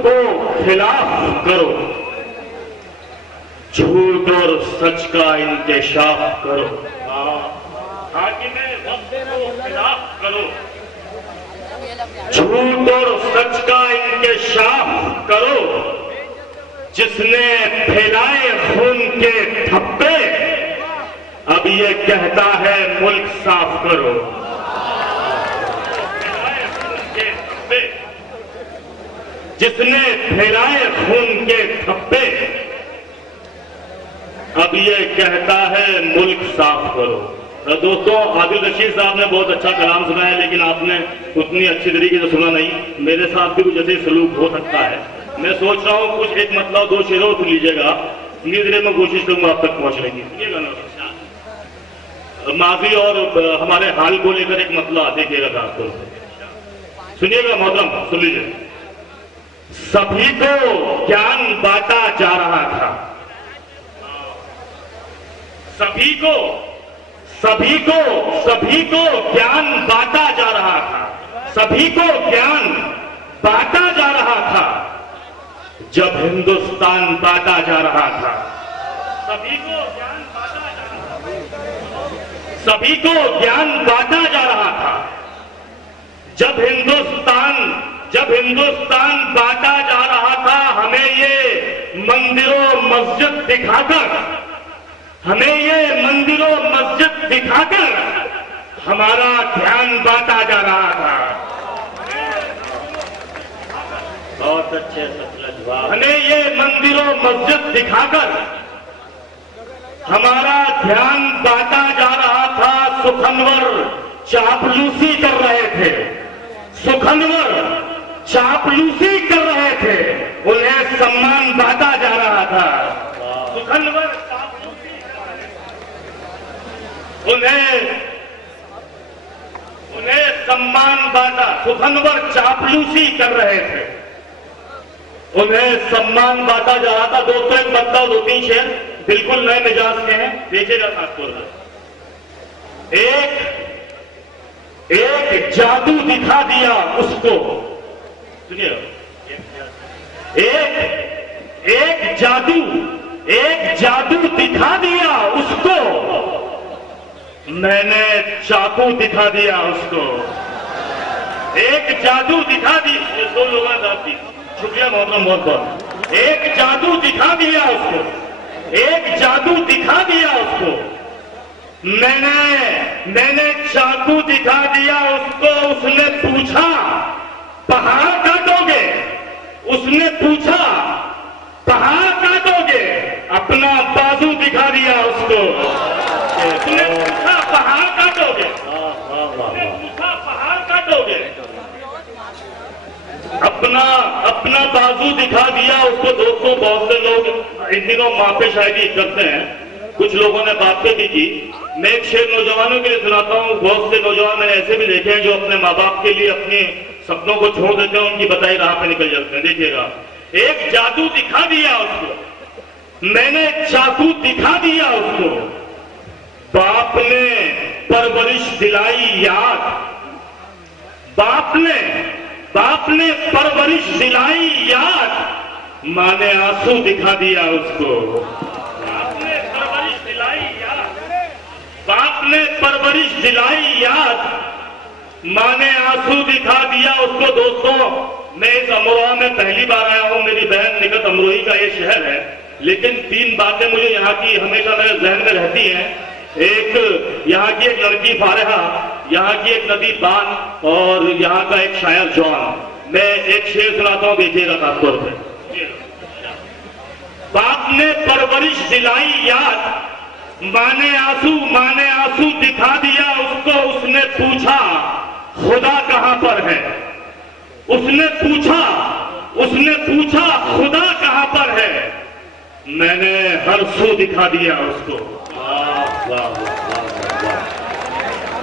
को खिलाफ करो, झूठ और सच का इंकशाफ करो। हाकिमे वक्त को खिलाफ करो, झूठ और सच का इंकशाफ करो। जिसने फैलाए खून के धब्बे, अब ये कहता है मुल्क साफ करो। जिसने फैलाए खून के धब्बे, अब ये कहता है मुल्क साफ करो। तो दोस्तों, आदिल रशीद साहब ने बहुत अच्छा कलाम सुनाया, लेकिन आपने उतनी अच्छी तरीके से सुना नहीं। मेरे साथ भी कुछ ऐसे सलूक हो सकता है। मैं सोच रहा हूँ कुछ एक मतलब दो शेरों सुन लीजिएगा, धीरे धीरे मैं कोशिश करूंगा आप तक पहुंचने की। सुनिएगा ना, माजी और हमारे हाल को लेकर एक मतलब देखिएगा खासतौर से। सुनिएगा मोहतरम, सुन लीजिए। सभी को ज्ञान बांटा जा रहा था, सभी को ज्ञान बांटा जा रहा था, सभी को ज्ञान बांटा जा रहा था जब हिंदुस्तान बांटा जा रहा था। सभी को ज्ञान बांटा जा रहा था, सभी को ज्ञान बांटा जा रहा था जब हिंदुस्तान बांटा जा रहा था। हमें ये मंदिरों मस्जिद दिखाकर, हमें ये मंदिरों मस्जिद दिखाकर हमारा ध्यान बांटा जा रहा था। बहुत अच्छे सचलज वाह। हमें ये मंदिरों मस्जिद दिखाकर हमारा ध्यान बांटा जा रहा था। सुखनवर चापलूसी कर रहे थे, सुखनवर चापलूसी कर रहे थे, उन्हें सम्मान बांटा जा रहा था। सुखनवर चापलूसी कर रहे थे, उन्हें सम्मान बांटा। सुखनवर चापलूसी कर रहे थे, उन्हें सम्मान बांटा जा रहा था। दोस्तों, एक बदलाव, दो तीन शेर बिल्कुल नए मिजाज के हैं, देखिएगा खासतौर पर। एक जादू दिखा दिया उसको, सुनिए, एक जादू दिखा दिया उसको, मैंने चाकू दिखा दिया उसको। एक जादू दिखा दी, दो लोगों ने दाद दी, शुक्रिया मोहतरम, बहुत बहुत। एक जादू दिखा दिया उसको, एक जादू दिखा दिया उसको, मैंने चाकू दिखा दिया उसको। उसने पूछा पहाड़ काटोगे, उसने पूछा पहाड़ काटोगे, अपना बाजू दिखा दिया उसको। उसने पूछा पहाड़ काटोगे, उसने पूछा पहाड़ काटोगे, अपना बाजू दिखा दिया उसको। दोस्तों, बहुत से लोग इन दिनों मापे शायरी करते हैं, कुछ लोगों ने बातें भी की। मैं एक शेर नौजवानों के लिए सुनाता हूँ। बहुत से नौजवान मैंने ऐसे भी देखे हैं जो अपने माँ बाप के लिए अपने सपनों को छोड़ देते हैं, उनकी बताई राह पे निकल जाते हैं। देखिएगा, एक जादू दिखा दिया उसको, मैंने चाकू दिखा दिया उसको, बाप ने परवरिश दिलाई याद, बाप ने परवरिश दिलाई याद, माँ ने आंसू दिखा दिया उसको। बाप ने परवरिश दिलाई याद, बाप ने परवरिश दिलाई याद, माँ ने आंसू दिखा दिया उसको। दोस्तों, मैं इस अमरोहा में पहली बार आया हूँ। मेरी बहन निकट अमरोही का ये शहर है, लेकिन तीन बातें मुझे यहाँ की हमेशा मेरे जहन में रहती हैं। एक यहाँ की एक लड़की फारिहा, यहाँ की एक नदी बान, और यहाँ का एक शायर जॉन। मैं एक शेर सुनाता हूँ, देखिएगा खासतौर पे। बाप ने परवरिश दिलाई याद, माँ ने आंसू दिखा दिया उसको। उसने पूछा खुदा कहाँ पर है, उसने पूछा खुदा कहाँ पर है, मैंने हर सू दिखा दिया उसको। वाह वाह वाह वाह वाह।